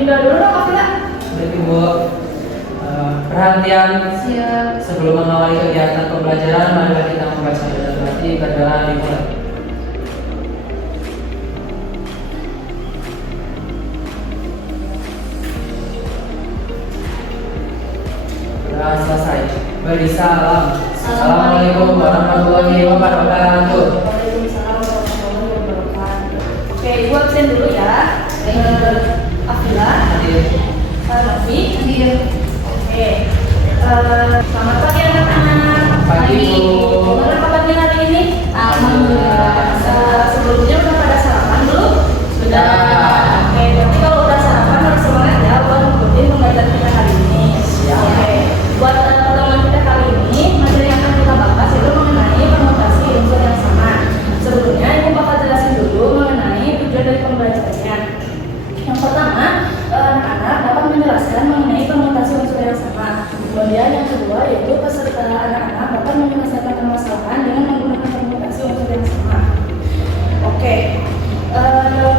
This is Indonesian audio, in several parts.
pindah dulu dong, Kak. Baik Ibu, perhatian. Siap. Sebelum mengawali kegiatan pembelajaran, marilah kita membaca doa hati berdoa dimulai. Doa selesai. Beri salam. Assalamualaikum warahmatullahi wabarakatuh. Waalaikumsalam warahmatullahi wabarakatuh. Oke, Ibu absen dulu ya. Afila, Hadir. Novi. Hadir. Oke. Selamat pagi anak-anak. Pagi, Bu. Gimana kabarnya hari ini? Alhamdulillah. Sebelumnya udah pada sarapan belum? Sudah. Oke, berarti kalau udah sarapan harus semangat ya buat ngikutin pembelajaran kita hari ini. Siap. Oke. Buat pertemuan kita kali ini, materi yang akan kita bahas itu mengenai permutasi unsur yang sama. Sebelumnya, Ibu bakal jelasin dulu mengenai tujuan dari pembelajarannya. Yang pertama, anak-anak dapat menjelaskan mengenai permutasi unsur yang sama. Kemudian yang kedua yaitu peserta anak-anak dapat menyelesaikan permasalahan dengan menggunakan permutasi unsur yang sama. Oke,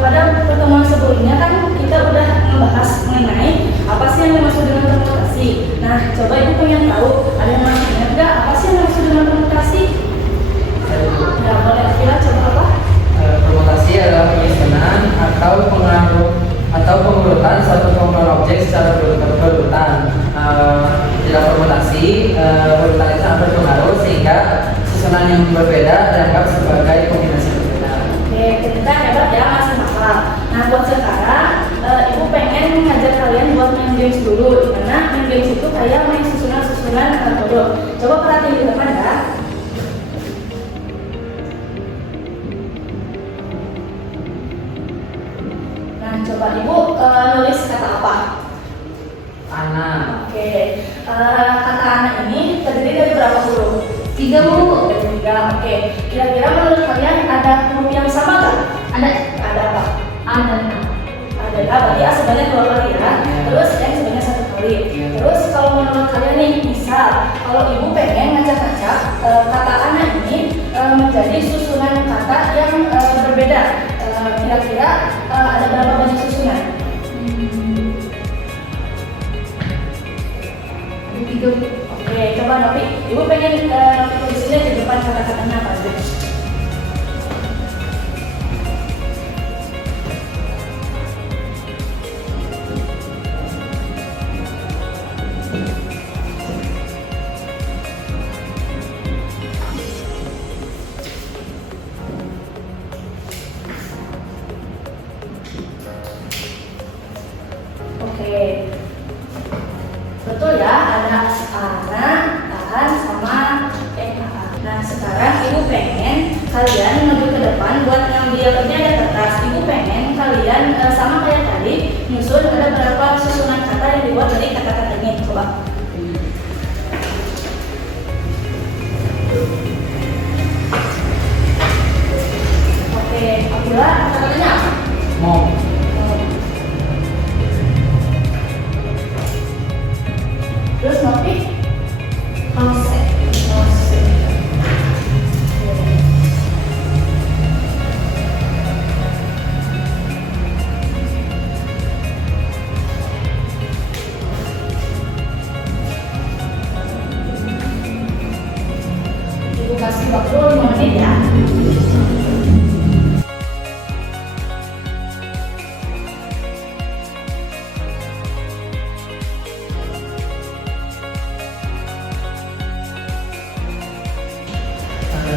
pada pertemuan sebelumnya kan kita udah membahas mengenai apa sih yang dimaksud dengan permutasi. Nah, coba Ibu pengen tahu, ada yang masih ingat nggak apa sih yang dimaksud dengan permutasi? Ya, boleh Akila coba apa? Permutasi adalah penyusunan atau pengaruh atau pengurutan suatu komponen objek secara berurutan. Dalam permutasi, urutan itu sangat berpengaruh sehingga susunan yang berbeda dianggap sebagai kombinasi berbeda. Oke, kita hebat ya, masih hafal. Nah, buat sekarang, Ibu pengen mengajak kalian buat main games dulu. Karena main games itu kayak main susunan-susunan kodok. Coba perhatiin di depan ya. Nah, coba Ibu nulis kata apa? Anak. Oke, kata anak ini terdiri dari berapa huruf? 3, Bu. Dari 3. Oke, kira-kira menurut kalian ada huruf yang sama nggak? Ada. Ada apa? Ada. Ada ya, berarti A sebanyak 2 kali ya. Terus M sebanyak 1 kali. Terus kalau menurut kalian nih, misal kalau Ibu pengen ngacak-ngacak kata anak ini menjadi susunan kata yang berbeda, kira-kira ada berapa banyak susunan? Ada 3, Bu. Oke, coba Novi. Ibu pengen Novi tulisnya di depan kata-katanya apa aja? Oke, betul ya, ada anak, tahan, sama Nah, sekarang Ibu pengen kalian maju ke depan buat ngambil kerja ada kertas. Ibu pengen kalian sama kayak tadi nyusun ada berapa susunan kata yang dibuat dari kata-kata ini. Coba. Oke, Abdullah, kata-katanya apa? Mau. Terus Novi? Hause. Ibu kasih waktu 5 menit ya.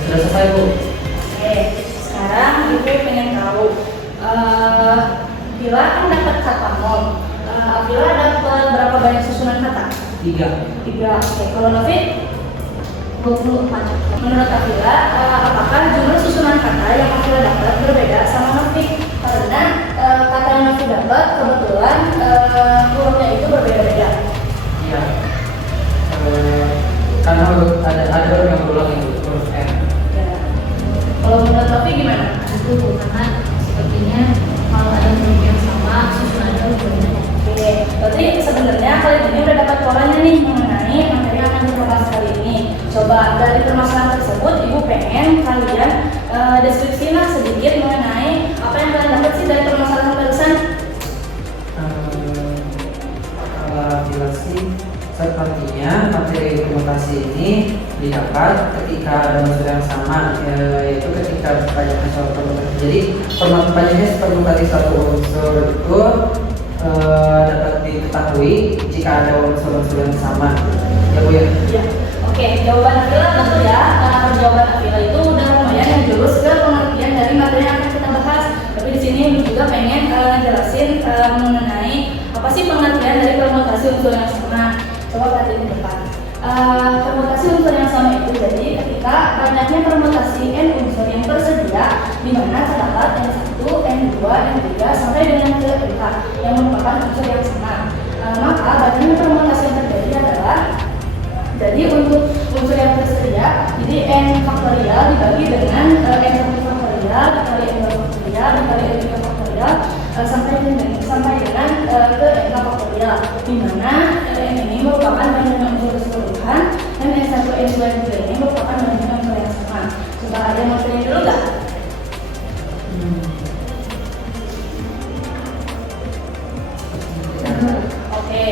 Sudah selesai, Bu. Oke, sekarang Ibu pengen tahu Bila kan dapat kata mol, Bila dapat berapa banyak susunan kata? 3. 3. Oke, kalau Novi? 24. Menurut Akila, apakah jumlah susunan kata yang Akila dapat berbeda sama Novi? Karena kata yang Novi dapat kebetulan hurufnya itu berbeda-beda. Iya. Karena ada huruf yang berulang itu, huruf M. Ya. Kalau menurut Novi gimana? Itu Bu, karena sepertinya kalau ada huruf yang sama susunannya berbeda. Oke, berarti sebenarnya kalian ini udah dapat polanya nih mengenai materi yang akan dibahas kali ini. Coba dari permasalahan tersebut, Ibu pengen kalian deskripsilah sedikit mengenai apa yang kalian dapat sih dari permasalahan barusan. ketika ada unsur yang sama, yaitu ketika banyaknya suatu permutasi. Jadi banyaknya permutasi suatu unsur itu dapat diketahui jika ada unsur-unsur yang sama. Ya Bu ya. Ya. Oke, jawaban Afila tentu ya. Jawaban Afila itu udah lumayan yang jurus ke pengertian dari materi yang akan kita bahas. Tapi di sini Ibu juga pengen jelasin mengenai apa sih pengertian dari permutasi unsur yang sama. Coba perhatiin di depan. Permutasi unsur yang sama itu jadi ketika banyaknya permutasi n unsur yang tersedia di mana terdapat n1, n2, n3 sampai dengan ke n yang merupakan unsur yang sama. Maka banyaknya permutasi yang terjadi adalah jadi untuk unsur yang tersedia, jadi n faktorial dibagi dengan n1 faktorial dikali n2 faktorial dikali n3 faktorial sampai dengan ke n faktorial, di mana n ini merupakan banyaknya unsur keseluruhan dan n1, n2, n3 ini merupakan banyaknya unsur yang sama. Coba ada yang mau tanya dulu nggak? Oke,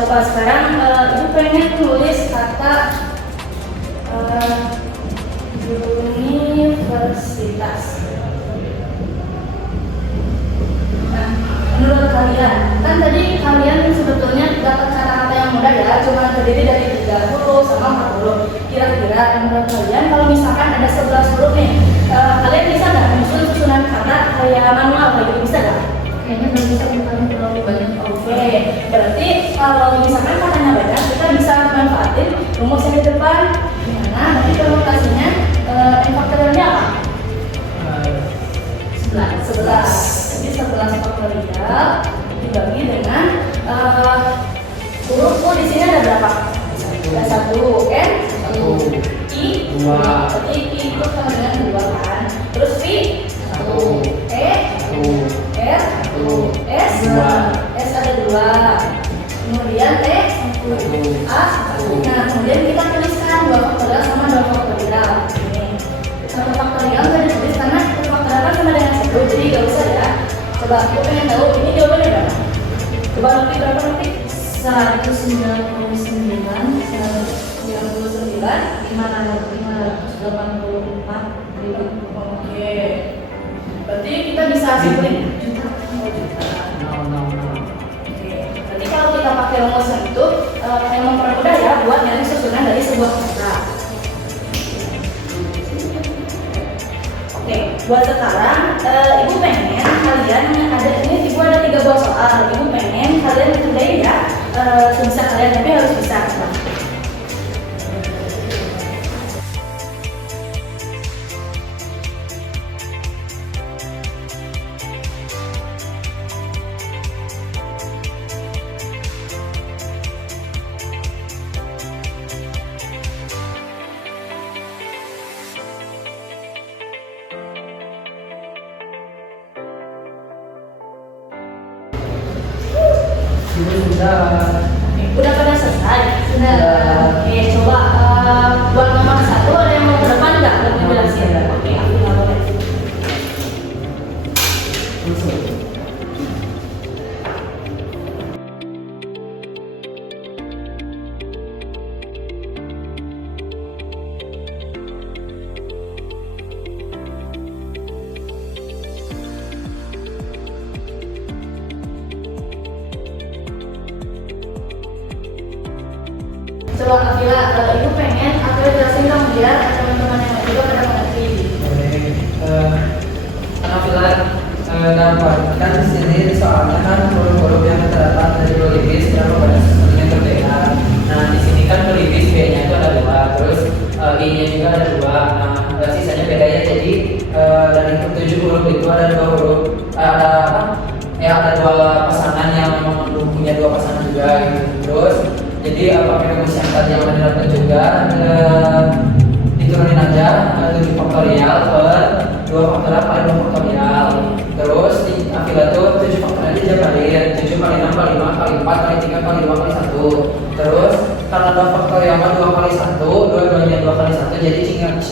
coba sekarang Ibu pengen tulis kata universitas. Nah, menurut kalian, kan tadi kalian sebetulnya dapat kata-kata yang mudah ya, cuma terdiri dari 30 sama 40. Kira-kira menurut kalian kalau misalkan ada 11 huruf nih, kalian bisa nggak menyusun susunan kata kayak manual kayak gitu, bisa nggak? Kayaknya belum bisa bukan terlalu banyak. Oke, berarti kalau misalkan katanya banyak, kita bisa manfaatin rumus yang di depan. Gimana? Nanti permutasinya n faktorialnya apa? 11. Jadi 11 faktorial dibagi dengan huruf U di sini ada berapa? Ada 1, N, I, 2. Berarti I itu sama dengan 2 kan? Terus V, 1, E, R, S, S ada 2. Kemudian T, A, 1. Nah, kemudian kita tuliskan 2 faktorial sama 2 faktorial. Ini 1 faktorial nggak ditulis karena 1 faktorial kan sama dengan 1, jadi nggak usah ya. Coba aku pengen tahu ini jawabannya berapa? Coba nanti berapa nanti? 199 584 ribu. Oke. Berarti kita bisa simpulin juta. Oke. Berarti kalau kita pakai rumus yang itu yang mempermudah ya buat nyari susunan dari sebuah kata. Oke, buat sekarang Ibu pengen kalian ada ini Ibu ada 3 buah soal. Ibu pengen kalian kerjain ya sebisa kalian, tapi harus bisa. Udah pada selesai? Sudah. Oke, coba buat nomor 1 ada yang mau ke depan nggak? Lebih jelasin. Oke, aku nggak boleh. Coba Afila, Ibu pengen Afila jelasin dong biar teman-teman yang lain juga pada mengerti. Afila dapatkan di sini soalnya kan huruf-huruf yang terdapat dari pelipis yang pada susunannya berbeda. Nah di sini kan pelipis B-nya itu ada 2, terus I-nya juga ada 2. Nah sisanya beda ya. Jadi dari 7 huruf itu ada 2 huruf, ada apa? Ya ada 2 pasangan yang memang punya 2 pasangan juga gitu. Terus jadi pakai rumus yang tadi yang udah dilakukan juga diturunin aja 7 faktorial per 2 faktorial kali 2 faktorial. Terus di Afila tuh 7 faktorial dijabarin 7 kali 6 kali 5 kali 4 kali 3 kali 2 kali 1. Terus karena 2 faktorial 2 kali 1, dua-duanya 2 kali 1, jadi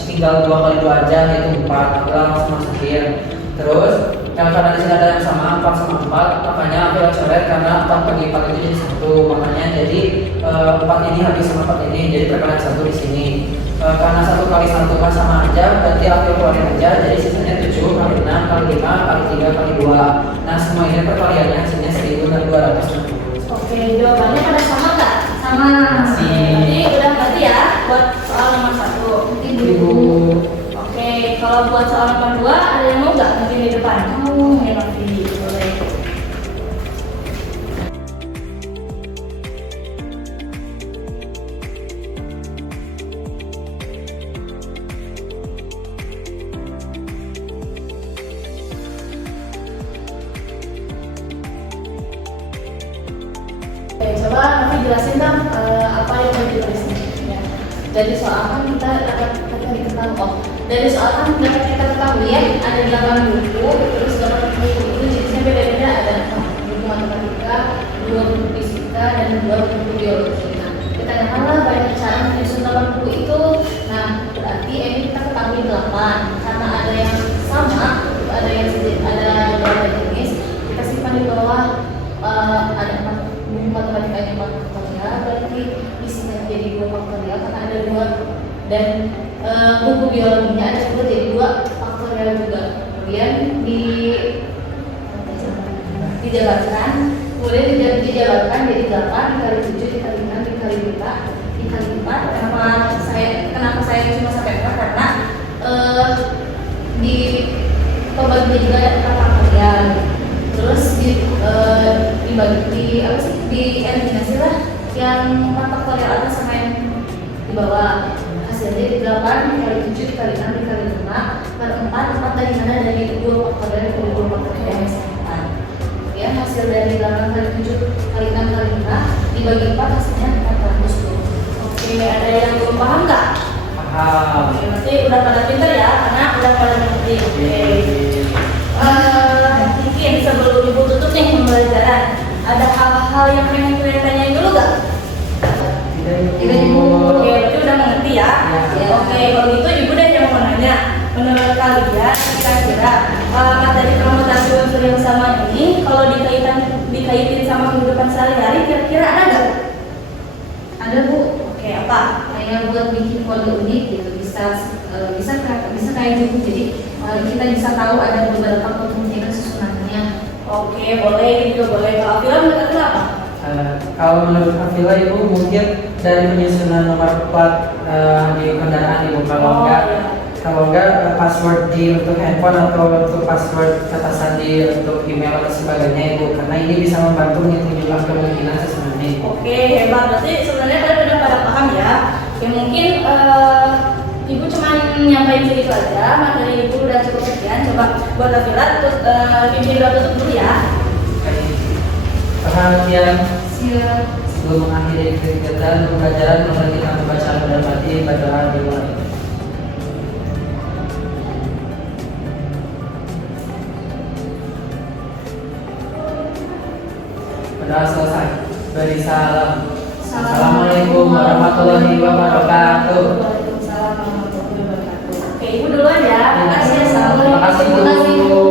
tinggal 2 kali 2 aja yaitu 4. Afila langsung masukin. Terus Yang karena di sini ada yang sama 4 sama 4, makanya aku yang coret karena 4 bagi 4 itu jadi 1. Makanya jadi 4 ini habis sama 4 ini, jadi perkalian 1 di sini. Karena 1 kali 1 kan sama aja, berarti aku keluarin aja, jadi sisanya 7 kali 6 kali 5 kali 3 kali 2. Nah semua ini perkaliannya hasilnya 1260. Oke, jawabannya pada sama nggak? Sama. Masih. Jadi udah berarti ya buat soal nomor 1. Mungkin di Ibu. Oke, kalau buat soal nomor 2 ada yang mau nggak mungkin di depan? Oh, ya nanti boleh. Oke, coba nanti jelasin dong apa yang mau dijelasin. Ya. Dari soal kan kita dapat diketahui. Dari soal kan dapat kita ketahui ya ada 8 buku, terus 8 buku itu jenisnya beda-beda, ada 4 buku matematika, 2 buku fisika, dan 2 buku biologi. Nah, kita katakanlah banyak cara menyusun 8 buku itu. Nah, berarti ini kita ketahui 8 karena ada yang sama, ada yang ada beberapa jenis. Kita simpan di bawah ada 4 buku matematika yang 4 faktorial, berarti isinya jadi 2 faktorial karena ada 2, dan buku biologinya ada juga jadi 2 faktorial juga. Kemudian dijabarkan, kemudian dijabarkan jadi 8 dikali 7 dikali 6 dikali 5 dikali 4. Kenapa saya cuma sampai 4? Karena di pembagian juga ada 4 faktorial. Terus eliminasi lah yang 4 faktorial atas sama yang di bawah. Hasilnya di 8 dikali 7 dikali 6 dikali 5 per 4 dari mana? Dari 2 faktorial ke 2 faktorial yang sama. Ya, hasil dari 8 kali 7 kali 6 kali 5 dibagi 4 hasilnya 400 tuh. Oke, ada yang belum paham nggak? Paham. Oke, nanti udah pada pintar ya, karena udah pada ngerti. Oke. Mungkin sebelum ibu tutup nih pembelajaran, ada hal-hal yang pengen kalian tanyain dulu nggak? Tidak ibu. Oke, berarti udah mengerti ya? Ya. Oke, kalau gitu ibu deh yang mau nanya. Menurut kalian, kira-kira materi permutasi unsur yang sama ini kalau dikaitin sama kehidupan sehari-hari, kira-kira ada nggak? Ada Bu, Oke, apa? kayak buat bikin kode unik gitu, bisa kayak gitu. Jadi kita bisa tahu ada beberapa kemungkinan susunannya. Oke, boleh, itu boleh. Kalau film menurut apa? Kalau menurut Afila ibu mungkin dari penyusunan nomor plat di kendaraan ibu, kalau enggak password di untuk handphone atau untuk password kata sandi untuk email atau sebagainya ibu, karena ini bisa membantu menghitung jumlah kemungkinan sebenarnya. Oke, hebat. Berarti sebenarnya kalian udah pada paham ya. Ya mungkin ibu cuma nyampaikan segitu aja. Materi ibu udah cukup sekian. Coba buat Afila pimpin doa tutup dulu ya. Perhatian Siap. sebelum mengakhiri kegiatan pembelajaran, mari kita membaca dan mati berdoa dimulai. Sudah selesai. Beri salam. Assalamualaikum warahmatullahi wabarakatuh. Waalaikumsalam warahmatullahi wabarakatuh. Oke, ibu duluan ya. Makasih ya. Terima kasih, Bu. Terima kasih, Bu.